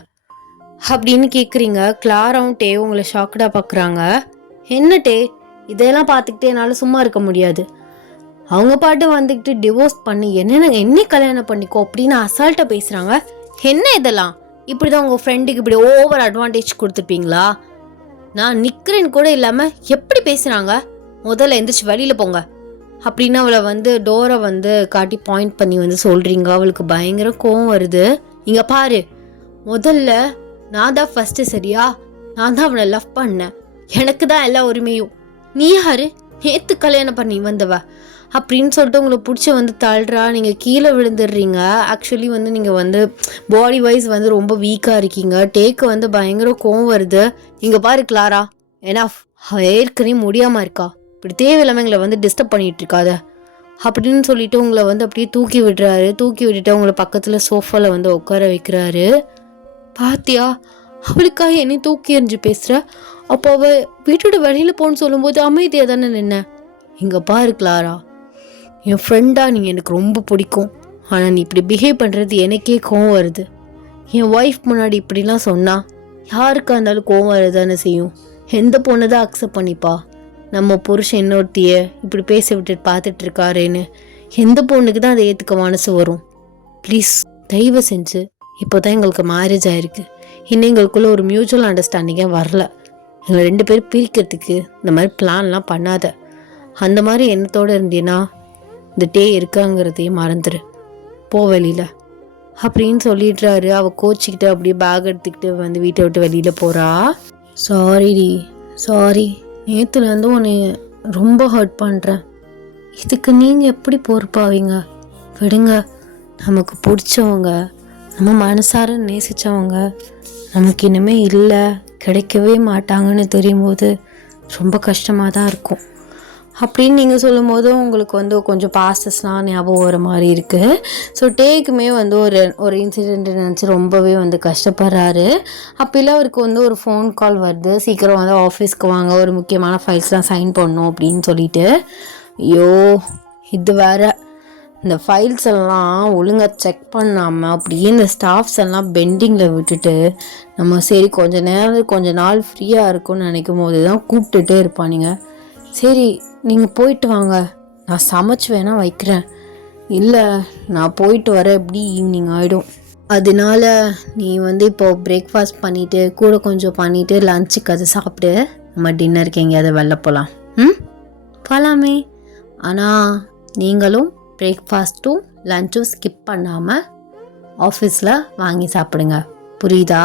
அப்படின்னு கேட்குறீங்க. கிளாராவும் டே உங்களை ஷாக்கடாக பார்க்குறாங்க. என்ன டே, இதெல்லாம் பார்த்துக்கிட்டே என்னால் சும்மா இருக்க முடியாது. அவங்க பாட்டு வந்துக்கிட்டு டிவோர்ஸ் பண்ணி என்னை கல்யாணம் பண்ணிக்கோ அப்படின்னு அசால்ட்டாக பேசுகிறாங்க. என்ன இதெல்லாம்? இப்படி தான் உங்கள் ஃப்ரெண்டுக்கு இப்படி ஓவர் அட்வான்டேஜ் கொடுத்துருப்பீங்களா? நான் நிற்கிறேன்னு கூட இல்லாமல் எப்படி பேசுகிறாங்க? முதல்ல எந்திரிச்சு வெளியில் போங்க அப்படின்னு அவளை வந்து டோரை வந்து காட்டி பாயிண்ட் பண்ணி வந்து சொல்கிறீங்க. அவளுக்கு பயங்கர கோவம் வருது. இங்கே பாரு, முதல்ல நான் தான் ஃபஸ்ட்டு, சரியா? நான் தான் அவனை லவ் பண்ணேன், எனக்கு தான் எல்லா உரிமையும். நீ யாரு? நேற்று கல்யாணம் பண்ணி வந்தவ அப்படின்னு சொல்லிட்டு உங்களை பிடிச்சி வந்து தள்ளுறா. நீங்கள் கீழே விழுந்துடுறீங்க. ஆக்சுவலி வந்து நீங்கள் வந்து பாடி வைஸ் வந்து ரொம்ப வீக்காக இருக்கீங்க. டேக்கு வந்து பயங்கர கோவம் வருது. இங்கே பாரு கிளாரா, ஏன்னா ஏற்கனவே முடியாமல் இருக்கா, இப்படி தேவையில்லாமல் எங்களை வந்து டிஸ்டர்ப் பண்ணிகிட்டு இருக்காத அப்படின்னு சொல்லிட்டு உங்களை வந்து அப்படியே தூக்கி விடுறாரு. தூக்கி விட்டுட்டு உங்களை பக்கத்தில் சோஃபாவில் வந்து உட்கார வைக்கிறாரு. பாத்தியா, அவளுக்காக என்னை தூக்கி எறிஞ்சு பேசுகிற? அப்போ அவள் வீட்டோட வெளியில் போன்னு சொல்லும்போது அமைதியாக தானே நின்ன. இங்கே பாரு கிளாரா, என் ஃப்ரெண்டாக நீ எனக்கு ரொம்ப பிடிக்கும். ஆனால் நீ இப்படி பிஹேவ் பண்ணுறது எனக்கே கோவம் வருது. என் ஒய்ஃப் முன்னாடி இப்படிலாம் சொன்னால் யாருக்காக இருந்தாலும் கோவம் வரதானே செய்யும். எந்த பொண்ணு தான் அக்செப்ட் பண்ணிப்பா? நம்ம புருஷன் இன்னொருத்திய இப்படி பேச விட்டுட்டு பார்த்துட்டு இருக்காரேன்னு எந்த பொண்ணுக்கு தான் அதை ஏற்றுக்க மனசு வரும்? ப்ளீஸ் தயவு செஞ்சு, இப்போ தான் எங்களுக்கு மேரேஜ் ஆகிருக்கு, இன்னும் எங்களுக்குள்ளே ஒரு மியூச்சுவல் அண்டர்ஸ்டாண்டிங்கே வரல. எங்களை 2 பேரும் பிரிக்கிறதுக்கு இந்த மாதிரி பிளான்லாம் பண்ணாத. அந்த மாதிரி எண்ணத்தோடு இருந்தீன்னா இந்த டே இருக்காங்கிறதையும் மறந்துடு, போ வெளியில் அப்படின்னு சொல்லிடுறாரு. அவள் கோச்சிக்கிட்டு அப்படியே பேக் எடுத்துக்கிட்டு வந்து வீட்டை விட்டு வெளியில் போகிறா. சாரிடி, சாரி, நேற்றுலேருந்து உன்னை ரொம்ப ஹர்ட் பண்ணுறேன். இதுக்கு நீங்கள் எப்படி பொறுப்பாவீங்க? விடுங்க. நமக்கு பிடிச்சவங்க, நம்ம மனசார நேசித்தவங்க நமக்கு இனிமே இல்லை, கிடைக்கவே மாட்டாங்கன்னு தெரியும் போது ரொம்ப கஷ்டமாக தான் இருக்கும். அப்படின்னு நீங்கள் சொல்லும் போது உங்களுக்கு வந்து கொஞ்சம் பாஸ்டஸ்லாம் ஞாபகம் வர மாதிரி இருக்குது. ஸோ டேக்குமே வந்து ஒரு இன்சிடெண்ட் நினச்சி ரொம்பவே வந்து கஷ்டப்படுறாரு. அப்போல அவருக்கு வந்து ஒரு ஃபோன் கால் வருது. சீக்கிரம் வந்து ஆஃபீஸ்க்கு வாங்க, ஒரு முக்கியமான ஃபைல்ஸ்லாம் சைன் பண்ணணும் அப்படின்னு சொல்லிட்டு. ஐயோ, இது வேறு, இந்த ஃபைல்ஸ் எல்லாம் ஒழுங்காக செக் பண்ணாமல் அப்படியே இந்த ஸ்டாஃப்ஸ் எல்லாம் பெண்டிங்கில் விட்டுட்டு நம்ம சரி கொஞ்ச நாள் ஃப்ரீயாக இருக்கும்னு நினைக்கும் போது தான் கூப்பிட்டுட்டே இருப்பானுங்க. சரி நீங்கள் போயிட்டு வாங்க, நான் சமைச்சு வேணால் வைக்கிறேன். இல்லை, நான் போயிட்டு வர எப்படி ஈவினிங் ஆகிடும். அதனால நீ வந்து இப்போது பிரேக்ஃபாஸ்ட் பண்ணிவிட்டு கூட கொஞ்சம் பண்ணிவிட்டு லஞ்சுக்கு அதை சாப்பிட்டு நம்ம டின்னருக்கு எங்கேயாவது வெளில போகலாம். போகலாமே. ஆனால் நீங்களும் பிரேக்ஃபாஸ்ட்டும் லஞ்சும் ஸ்கிப் பண்ணாமல் ஆஃபீஸில் வாங்கி சாப்பிடுங்க, புரியுதா?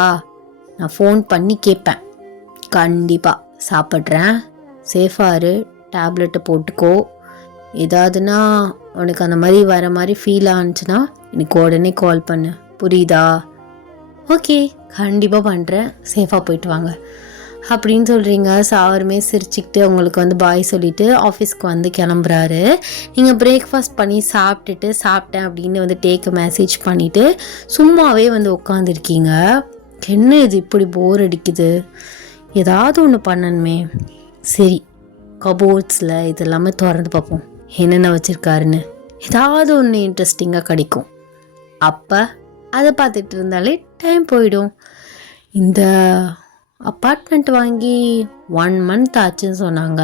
நான் ஃபோன் பண்ணி கேட்பேன். கண்டிப்பாக சாப்பிட்றேன், சேஃபாரு, டேப்லெட்டை போட்டுக்கோ. ஏதாவதுன்னா உனக்கு அந்த மாதிரி வர மாதிரி ஃபீல் ஆனிச்சுன்னா எனக்கு உடனே கால் பண்ணு, புரியுதா? ஓகே, கண்டிப்பாக பண்ணுறேன், சேஃபாக போயிட்டு வாங்க அப்படின்னு சொல்கிறீங்க. சாருமே சிரிச்சுக்கிட்டு உங்களுக்கு பாய் சொல்லிவிட்டு ஆஃபீஸ்க்கு கிளம்புறாரு. நீங்கள் பிரேக்ஃபாஸ்ட் பண்ணி சாப்பிட்டுட்டு சாப்பிட்டேன் அப்படின்னு டேக் மெசேஜ் பண்ணிவிட்டு சும்மாவே உட்காந்துருக்கீங்க. என்ன இது இப்படி போர் அடிக்குது, ஏதாவது ஒன்று பண்ணணுமே. சரி, கபோர்ட்ஸில் இதெல்லாமே திறந்து பார்ப்போம், என்னென்ன வச்சுருக்காருன்னு. ஏதாவது ஒன்று இன்ட்ரெஸ்டிங்காக கிடைக்கும். அப்போ அதை பார்த்துட்டு இருந்தாலே டைம் போயிடும். இந்த அப்பார்ட்மெண்ட் வாங்கி 1 month ஆச்சுன்னு சொன்னாங்க.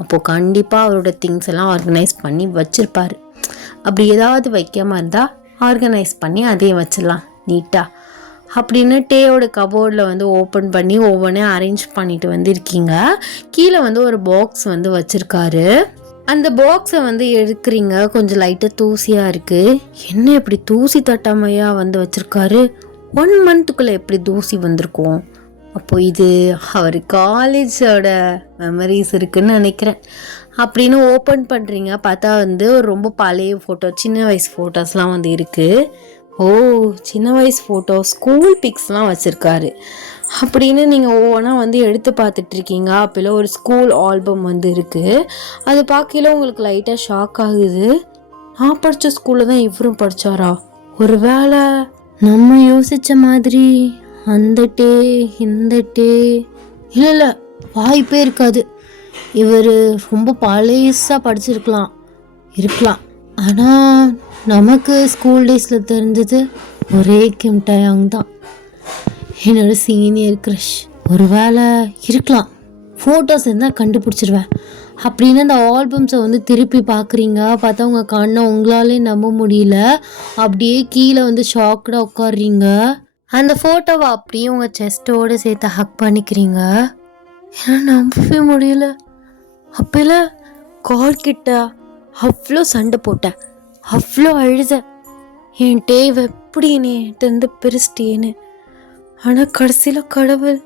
அப்போது கண்டிப்பாக அவரோட திங்ஸ் எல்லாம் ஆர்கனைஸ் பண்ணி வச்சுருப்பார். அப்படி ஏதாவது வைக்காமல் இருந்தால் ஆர்கனைஸ் பண்ணி அதையும் வச்சிடலாம் நீட்டாக அப்படின்னு டேயோட கபோர்டில் ஓப்பன் பண்ணி ஒவ்வொன்றே அரேஞ்ச் பண்ணிட்டு இருக்கீங்க. கீழே ஒரு பாக்ஸ் வச்சுருக்காரு. அந்த பாக்ஸை எடுக்கிறீங்க. கொஞ்சம் லைட்டாக தூசியாக இருக்குது. என்ன இப்படி தூசி தட்டாமையாக வச்சுருக்காரு? 1 monthக்குள்ளே எப்படி தூசி வந்திருக்கும்? அப்போ இது அவர் காலேஜோட மெமரிஸ் இருக்குதுன்னு நினைக்கிறேன். அப்படின்னு ஓப்பன் பண்ணுறீங்க. பார்த்தா ஒரு ரொம்ப பழைய ஃபோட்டோ, சின்ன வயசு ஃபோட்டோஸ்லாம் இருக்குது. ஓ, சின்ன வயசு ஃபோட்டோ, ஸ்கூல் பிக்ஸ்லாம் வச்சுருக்காரு. அப்படின்னு நீங்கள் ஒவ்வொன்றா எடுத்து பார்த்துட்ருக்கீங்க. அப்போல்லாம் ஒரு ஸ்கூல் ஆல்பம் இருக்குது. அது பார்க்கல உங்களுக்கு லைட்டாக ஷாக் ஆகுது. நான் படித்த ஸ்கூலில் தான் இவரும் படித்தாரா? ஒரு வேளை நம்ம யோசித்த மாதிரி அந்த டே இந்த டே? இல்லை, வாய்ப்பே இருக்காது. இவர் ரொம்ப பழையசாக படிச்சிருக்கலாம் இருக்கலாம். ஆனால் நமக்கு ஸ்கூல் டேஸில் தெரிஞ்சது ஒரே கிம் டயாங் தான், என்னோட சீனியர் க்ரஷ். ஒரு வேளை இருக்கலாம், ஃபோட்டோஸ் இருந்தால் கண்டுபிடிச்சிருவேன் அப்படின்னு அந்த ஆல்பம்ஸை திருப்பி பார்க்குறீங்க. பார்த்தா உங்கள் கண்ணை உங்களாலே நம்ப முடியல. அப்படியே கீழே ஷாக்டாக உட்காடுறீங்க. அந்த ஃபோட்டோவை அப்படியே உங்கள் செஸ்ட்டோடு சேர்த்து ஹக் பண்ணிக்கிறீங்க. ஏன்னா நம்பவே முடியல. அப்போல்லாம் கார்கிட்ட அவ்வளோ சண்டை போட்டேன், அவ்வளோ அழுத, என் டேவை எப்படி என்னை பிரிச்சிட்டேன்னு. ஆனால் கடைசியில் கடவுள்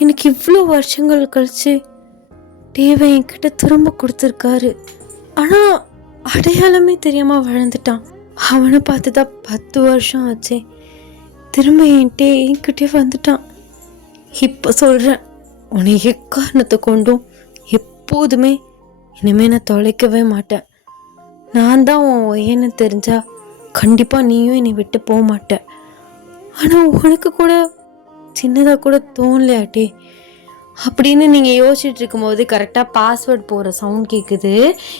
எனக்கு இவ்வளோ வருஷங்கள் கழிச்சு டேவை என்கிட்ட திரும்ப கொடுத்துருக்காரு. ஆனால் அடையாளமே தெரியாமல் வளர்ந்துட்டான். அவனை பார்த்து தான் 10 வருஷம் ஆச்சே. திரும்ப என்கிட்டே வந்துட்டான். இப்போ சொல்கிறேன், உன்னை எக்காரணத்தை கொண்டும் எப்போதுமே இனிமேல் நான் தொலைக்கவே மாட்டேன். நான் தான் உன் ஏன்னு தெரிஞ்சா கண்டிப்பாக நீயும் என்னை விட்டு போக மாட்டேன். ஆனால் உனக்கு கூட சின்னதாக கூட தோணலையாட்டே அப்படின்னு நீங்கள் யோசிச்சுட்டு இருக்கும்போது கரெக்டாக பாஸ்வேர்ட் போகிற சவுண்ட் கேட்குது.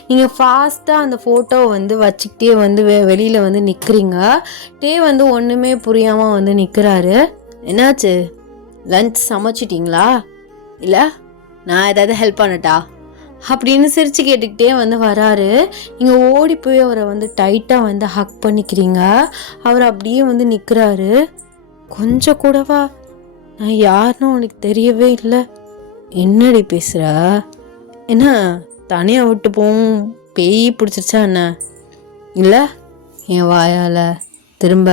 நீங்கள் ஃபாஸ்ட்டாக அந்த ஃபோட்டோவை வச்சுக்கிட்டே வெளியில் நிற்கிறீங்க. டே ஒன்றுமே புரியாமல் நிற்கிறாரு. என்னாச்சு, லஞ்ச் சமைச்சிட்டிங்களா? இல்லை நான் ஏதாவது ஹெல்ப் பண்ணட்டா அப்படின்னு சிரித்து கேட்டுக்கிட்டே வராரு. நீங்கள் ஓடி போய் அவரை டைட்டாக ஹக் பண்ணிக்கிறீங்க. அவர் அப்படியே நிற்கிறாரு. கொஞ்சம் கூடவா நான் யாருன்னு உனக்கு தெரியவே இல்லை. என்னடி பேசுகிற? என்ன தனியாக விட்டு போவும் பேய் பிடிச்சிருச்சா என்ன? இல்லை என் வாயால் திரும்ப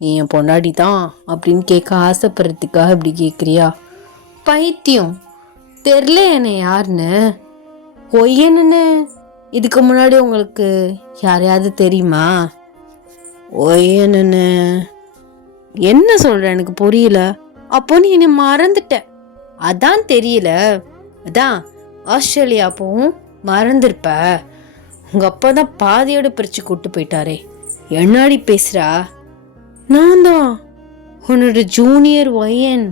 நீ என் பொண்டாடி தான் அப்படின்னு கேட்க ஆசைப்படுறதுக்காக இப்படி கேட்குறியா? பைத்தியம், தெரில என்னை யாருன்னு. ஒய்யன்னு இதுக்கு முன்னாடி உங்களுக்கு யாரையாவது தெரியுமா? ஒய்யன்னு என்ன சொல்கிற, எனக்கு புரியல. அப்போ நீ என்னை மறந்துட்ட, அதான் தெரியல. அதான் ஆஸ்திரேலியா போவும் மறந்துருப்ப. உங்கள் அப்பா தான் பாதியோட பிரித்து கூட்டு போயிட்டாரே. என்னாடி பேசுகிறா? நான் தான் உன்னோட ஜூனியர் ஒய்யன்.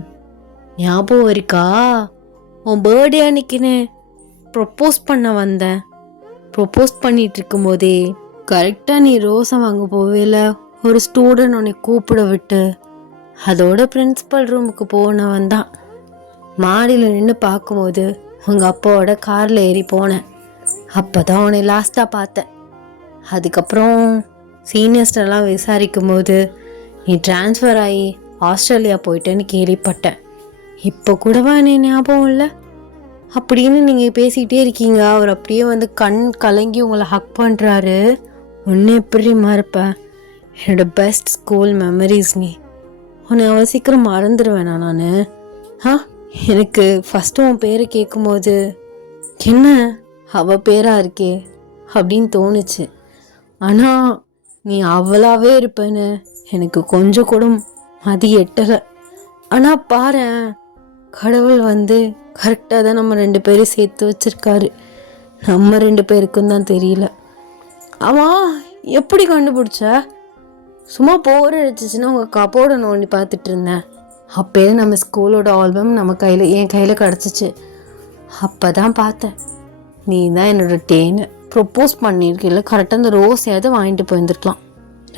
ஞாபகம் இருக்கா? உன் பர்த்டே அன்னைக்குன்னு ப்ரொப்போஸ் பண்ண வந்தேன். ப்ரொப்போஸ் பண்ணிட்டு இருக்கும்போதே கரெக்டாக நீ ரோஸை வாங்க போவேல, ஒரு ஸ்டூடெண்ட் உன்னை கூப்பிட விட்டு அதோட பிரின்சிபல் ரூமுக்கு போனவன் தான். மாடியில் நின்று பார்க்கும்போது உங்கள் அப்பாவோட காரில் ஏறி போனேன். அப்போ தான் உன்னை லாஸ்ட்டாக பார்த்தேன். அதுக்கப்புறம் சீனியர்ஸ்டெல்லாம் விசாரிக்கும் போது நீ ட்ரான்ஸ்ஃபர் ஆகி ஆஸ்திரேலியா போயிட்டேன்னு கேள்விப்பட்டேன். இப்போ கூடவா என்னை ஞாபகம் இல்லை? அப்படின்னு நீங்கள் பேசிக்கிட்டே இருக்கீங்க. அவர் அப்படியே வந்து கண் கலங்கி உங்களை ஹக் பண்ணுறாரு. உன்னை எப்படி மறப்ப? என்னோட பெஸ்ட் ஸ்கூல் மெமரிஸ் நீ. உன்னை அவ்வளோ சீக்கிரம் மறந்துடுவேண்ணா நான்? எனக்கு ஃபஸ்ட்டு உன் பேரை கேட்கும்போது என்ன அவள் பேராக இருக்கே அப்படின்னு தோணுச்சு. ஆனால் நீ அவளாவே இருப்பேன்னு எனக்கு கொஞ்சம் கூட மதி எட்டலை. ஆனால் பாரேன், கடவுள் வந்து கரெக்டாக தான் நம்ம 2 பேரும் சேர்த்து வச்சிருக்காரு. நம்ம 2 பேருக்கும் தான் தெரியல. ஆமாம், எப்படி கண்டுபிடிச்ச? சும்மா போர் அடிச்சிச்சுன்னா உங்கள் கபோர்டை நோண்டி பார்த்துட்டு இருந்தேன். அப்போயே நம்ம ஸ்கூலோட ஆல்பம் என் கையில் கிடச்சிச்சு. அப்போ தான் பார்த்தேன் நீ தான் என்னோட டேன்னு. ப்ரொப்போஸ் பண்ணியிருக்கல, கரெக்டாக அந்த ரோஸையாவது வாங்கிட்டு போயிருந்துருக்கலாம்.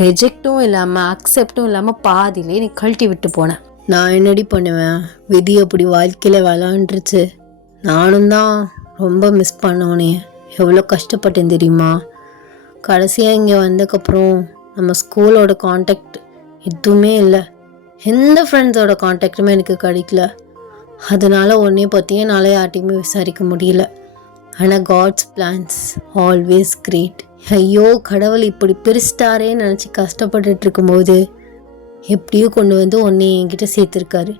ரெஜெக்டும் இல்லாமல் அக்செப்டும் இல்லாமல் பாதியிலே நீ கழட்டி விட்டு போனேன். நான் என்னடி பண்ணுவேன், விதி அப்படி வாழ்க்கையில் விளாண்டுருச்சு. நானும் தான் ரொம்ப மிஸ் பண்ணவனே, எவ்வளோ கஷ்டப்பட்டேன் தெரியுமா. கடைசியாக இங்கே வந்ததுக்கப்புறம் நம்ம ஸ்கூலோட காண்டாக்ட் எதுவுமே இல்லை. எந்த ஃப்ரெண்ட்ஸோட காண்டாக்டுமே எனக்கு கிடைக்கல. அதனால் ஒன்றே பற்றியும் என்னால் யார்ட்டையுமே விசாரிக்க முடியல. ஆனால் காட்ஸ் பிளான்ஸ் ஆல்வேஸ் கிரேட். ஐயோ, கடவுள் இப்படி பிரிஸ்டாரேன்னு நினச்சி கஷ்டப்பட்டுட்டு இருக்கும்போது எப்படியோ கொண்டு வந்து ஒன்றே என்கிட்ட சேர்த்துருக்காரு.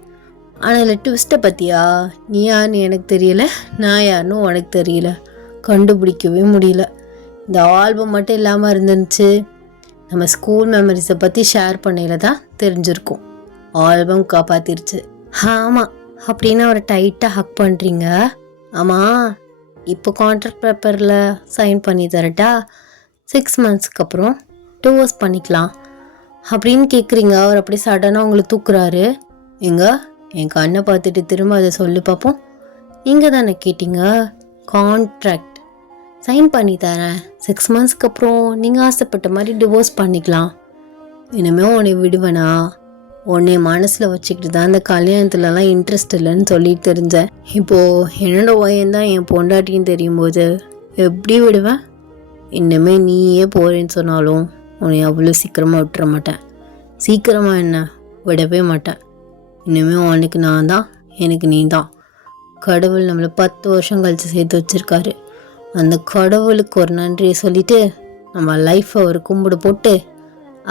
ஆனால் ட்விஸ்ட்டை பற்றியா, நீ யாருன்னு எனக்கு தெரியல, நான் யாருன்னு உனக்கு தெரியல, கண்டுபிடிக்கவே முடியல. இந்த ஆல்பம் மட்டும் இல்லாமல் இருந்துச்சு, நம்ம ஸ்கூல் மெமரிஸை பற்றி ஷேர் பண்ணையில தான் தெரிஞ்சிருக்கும். ஆல்பம் காப்பாத்திருச்சு. ஆமாம் அப்படின்னு அவரை டைட்டாக ஹக் பண்ணுறீங்க. ஆமாம், இப்போ கான்ட்ராக்ட் பேப்பரில் சைன் பண்ணி தரட்டா? 6 மந்த்ஸ்க்கு அப்புறம் டிவோர்ஸ் பண்ணிக்கலாம் அப்படின்னு கேட்குறீங்க. அவர் அப்படி சடனாக உங்களை தூக்குறாரு. என் கண்ணை பார்த்துட்டு திரும்ப அதை சொல்லி பார்ப்போம். நீங்கள் தானே கேட்டீங்க, கான்ட்ராக்ட் சைன் பண்ணி தரேன், 6 மந்த்ஸ்க்கு அப்புறம் நீங்கள் ஆசைப்பட்ட மாதிரி டிவோர்ஸ் பண்ணிக்கலாம். இனிமேல் உன்னை விடுவேனா? உன்னை மனசில் வச்சுக்கிட்டு தான் அந்த கல்யாணத்துலலாம் இன்ட்ரெஸ்ட் இல்லைன்னு சொல்லிட்டு தெரிஞ்சேன். இப்போது என்னோட வயந்தான் என் பொண்டாட்டின்னு தெரியும் போது எப்படி விடுவேன்? இன்னுமே நீயே போகிறேன்னு சொன்னாலும் உன்னை அவ்வளோ சீக்கிரமாக விட்டுற மாட்டேன். சீக்கிரமாக என்ன, விடவே மாட்டேன். இன்னுமே உனக்கு நான் தான், எனக்கு நீ தான். கடவுள் நம்மளை 10 வருஷம் கழித்து சேர்த்து வச்சுருக்காரு. அந்த கடவுளுக்கு ஒரு நன்றியை சொல்லிவிட்டு நம்ம லைஃப்பை ஒரு கும்பிடு போட்டு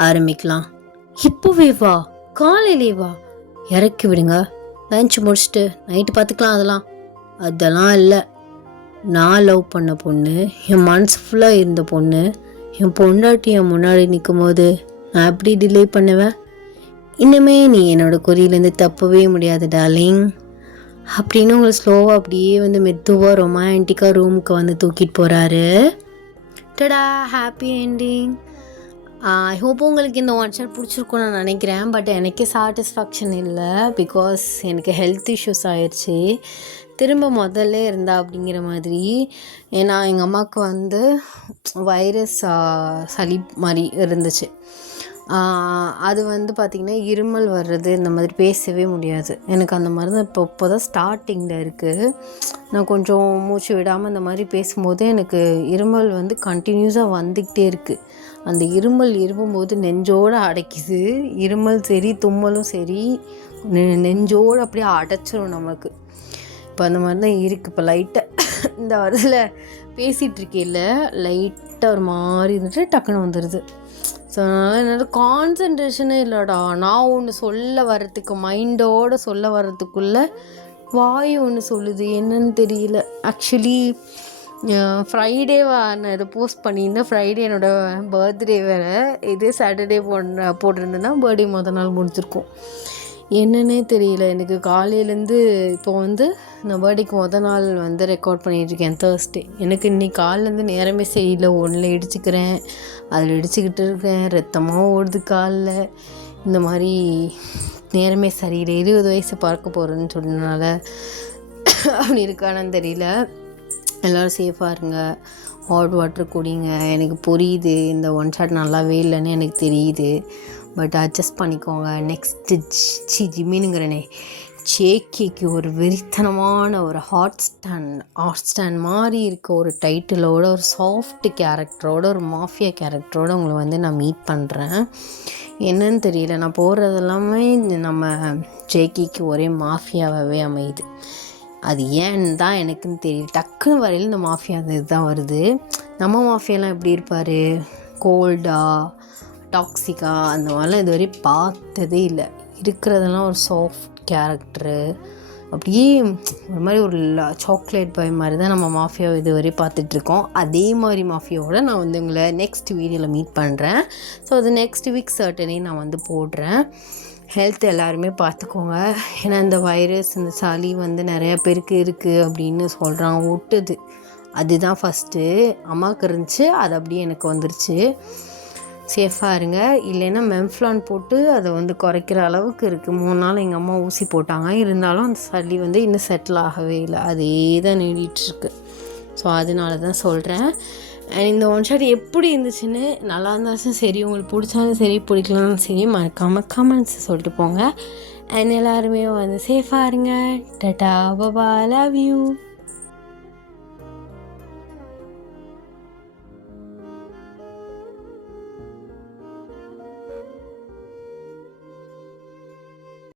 ஆரம்பிக்கலாம். இப்போவே வா, காலையிலே வா, இறக்கி விடுங்க, லஞ்ச் முடிச்சுட்டு நைட்டு பார்த்துக்கலாம். அதெல்லாம் இல்லை. நான் லவ் பண்ண பொண்ணு, என் மனசு ஃபுல்லாக இருந்த பொண்ணு, என் பொண்டாட்டி என் முன்னாடி நிற்கும் போது நான் எப்படி டிலே பண்ணுவேன்? இன்னுமே நீ என்னோட குறியிலேருந்து தப்பவே முடியாது டார்லிங் அப்படின்னு உங்களை ஸ்லோவாக அப்படியே வந்து மெதுவாக ரொமான்டிக்காக ரூமுக்கு வந்து தூக்கிட்டு போகிறாரு. டடா, ஹாப்பி என்டிங். ஐ ஹோப் உங்களுக்கு இந்த ஒன் ஷாட் பிடிச்சிருக்கும்னு நான் நினைக்கிறேன். பட் எனக்கே சாட்டிஸ்ஃபேக்ஷன் இல்லை, பிகாஸ் எனக்கு ஹெல்த் இஷ்யூஸ் ஆயிடுச்சு. திரும்ப முதல்ல இருந்தா அப்படிங்கிற மாதிரி. ஏன்னா எங்கள் அம்மாவுக்கு வந்து வைரஸ் சளி மாதிரி இருந்துச்சு. அது வந்து பார்த்திங்கன்னா இருமல் வர்றது, இந்த மாதிரி பேசவே முடியாது. எனக்கு அந்த மருந்து இப்போ தான் ஸ்டார்டிங்கில் இருக்குது. நான் கொஞ்சம் மூச்சு விடாமல் இந்த மாதிரி பேசும்போது எனக்கு இருமல் வந்து கண்டினியூஸாக வந்துக்கிட்டே இருக்குது. அந்த இருமும்போது நெஞ்சோடு அடைக்குது. இருமல் சரி, தும்மலும் சரி, நெஞ்சோடு அப்படியே அடைச்சிரும் நமக்கு. இப்போ அந்த மாதிரி தான் இருக்குது. இப்போ லைட்டாக இந்த வரதில் பேசிகிட்ருக்கேன்ல, லைட்டாக ஒரு மாதிரி இருந்துட்டு டக்குன்னு வந்துடுது. ஸோ அதனால் என்னோட கான்சன்ட்ரேஷனே இல்லைடா. நான் ஒன்று சொல்ல வர்றதுக்கு, மைண்டோடு சொல்ல வர்றதுக்குள்ளே வாய் ஒன்று சொல்லுது, என்னன்னு தெரியல. ஆக்சுவலி ஃப்ரைடேவா நான் இதை போஸ்ட் பண்ணியிருந்தேன். ஃப்ரைடே என்னோடய பர்த்டே வேறு. இதே சாட்டர்டே போட்டிருந்தேன்னா பர்த்டே மொதல் நாள் முடிஞ்சிருக்கும். என்னன்னே தெரியல எனக்கு. காலையிலேருந்து இப்போ வந்து நான் பர்த்டேக்கு மொதல் நாள் வந்து ரெக்கார்ட் பண்ணிகிட்ருக்கேன், தேர்ஸ்டே. எனக்கு இன்றைக்கி காலிலேருந்து நேரமே சரியில்லை. ஒன்றில் இடிச்சுக்கிறேன், அதில் இடிச்சுக்கிட்டு இருக்கேன், ரத்தமாக ஓடுது காலில். இந்த மாதிரி நேரமே சரியில்லை. 20 வயசு பார்க்க போகிறேன்னு சொன்னதுனால அப்படி இருக்கானு தெரியல. எல்லோரும் சேஃபாக இருங்க, ஹாட் வாட்டர் குடிங்க. எனக்கு புரியுது இந்த ஒன் ஷாட் நல்லாவே இல்லைன்னு எனக்கு தெரியுது. பட் அட்ஜஸ்ட் பண்ணிக்கோங்க. நெக்ஸ்ட்டு ஜிம்மினுங்கிறனே ஜேகேக்கு ஒரு வெறித்தனமான ஒரு ஹாட் ஸ்டாண்ட் மாதிரி இருக்க ஒரு டைட்டிலோட, ஒரு சாஃப்ட் கேரக்டரோட, ஒரு மாஃபியா கேரக்டரோட உங்களை வந்து நான் மீட் பண்ணுறேன். என்னன்னு தெரியல, நான் போகிறது எல்லாமே நம்ம ஜேகேக்கு ஒரே மாஃபியாவாகவே அமையுது. அது ஏன்னு தான் எனக்குன்னு தெரியல. டக்குன்னு வரையில் இந்த மாஃபியா அந்த இதுதான் வருது. நம்ம மாஃபியாலாம் எப்படி இருப்பார், கோல்டாக டாக்ஸிக்காக அந்த மாதிரிலாம் இதுவரை பார்த்ததே இல்லை. இருக்கிறதெல்லாம் ஒரு சாஃப்ட் கேரக்டரு, அப்படியே ஒரு மாதிரி ஒரு சாக்லேட் பாய் மாதிரி தான் நம்ம மாஃபியாவை இதுவரை பார்த்துட்ருக்கோம். அதே மாதிரி மாஃபியாவோட நான் வந்து உங்களை நெக்ஸ்ட் வீடியோவில் மீட் பண்ணுறேன். ஸோ அது நெக்ஸ்ட் வீக் சர்டனே நான் வந்து போடுறேன். ஹெல்த் எல்லாருமே பார்த்துக்கோங்க. ஏன்னா இந்த வைரஸ் இந்த சளி வந்து நிறையா பேருக்கு இருக்குது அப்படின்னு சொல்கிறாங்க. ஒட்டுது, அதுதான் ஃபஸ்ட்டு அம்மாவுக்கு இருந்துச்சு, அது அப்படியே எனக்கு வந்துருச்சு. சேஃபாக இருங்க. இல்லைன்னா மெம்ஃப்ளான் போட்டு அதை வந்து குறைக்கிற அளவுக்கு இருக்குது. 3 நாள் எங்கள் அம்மா ஊசி போட்டாங்க. இருந்தாலும் அந்த சளி வந்து இன்னும் செட்டில் ஆகவே இல்லை, அதே தான் நீடிட்டுருக்கு. ஸோ அதனால தான் சொல்கிறேன். அண்ட் இந்த ஒன் ஷாட் எப்படி இருந்துச்சுன்னு, நல்லா இருந்தாலும் சரி, உங்களுக்கு பிடிச்சாலும் சரி பிடிக்கலாலும் சரி, மறக்காமல் கமெண்ட்ஸ் சொல்லிட்டு போங்க. அண்ட் எல்லாருமே வந்து சேஃபாக இருங்க. டாடா, பபா, லவ் யூ.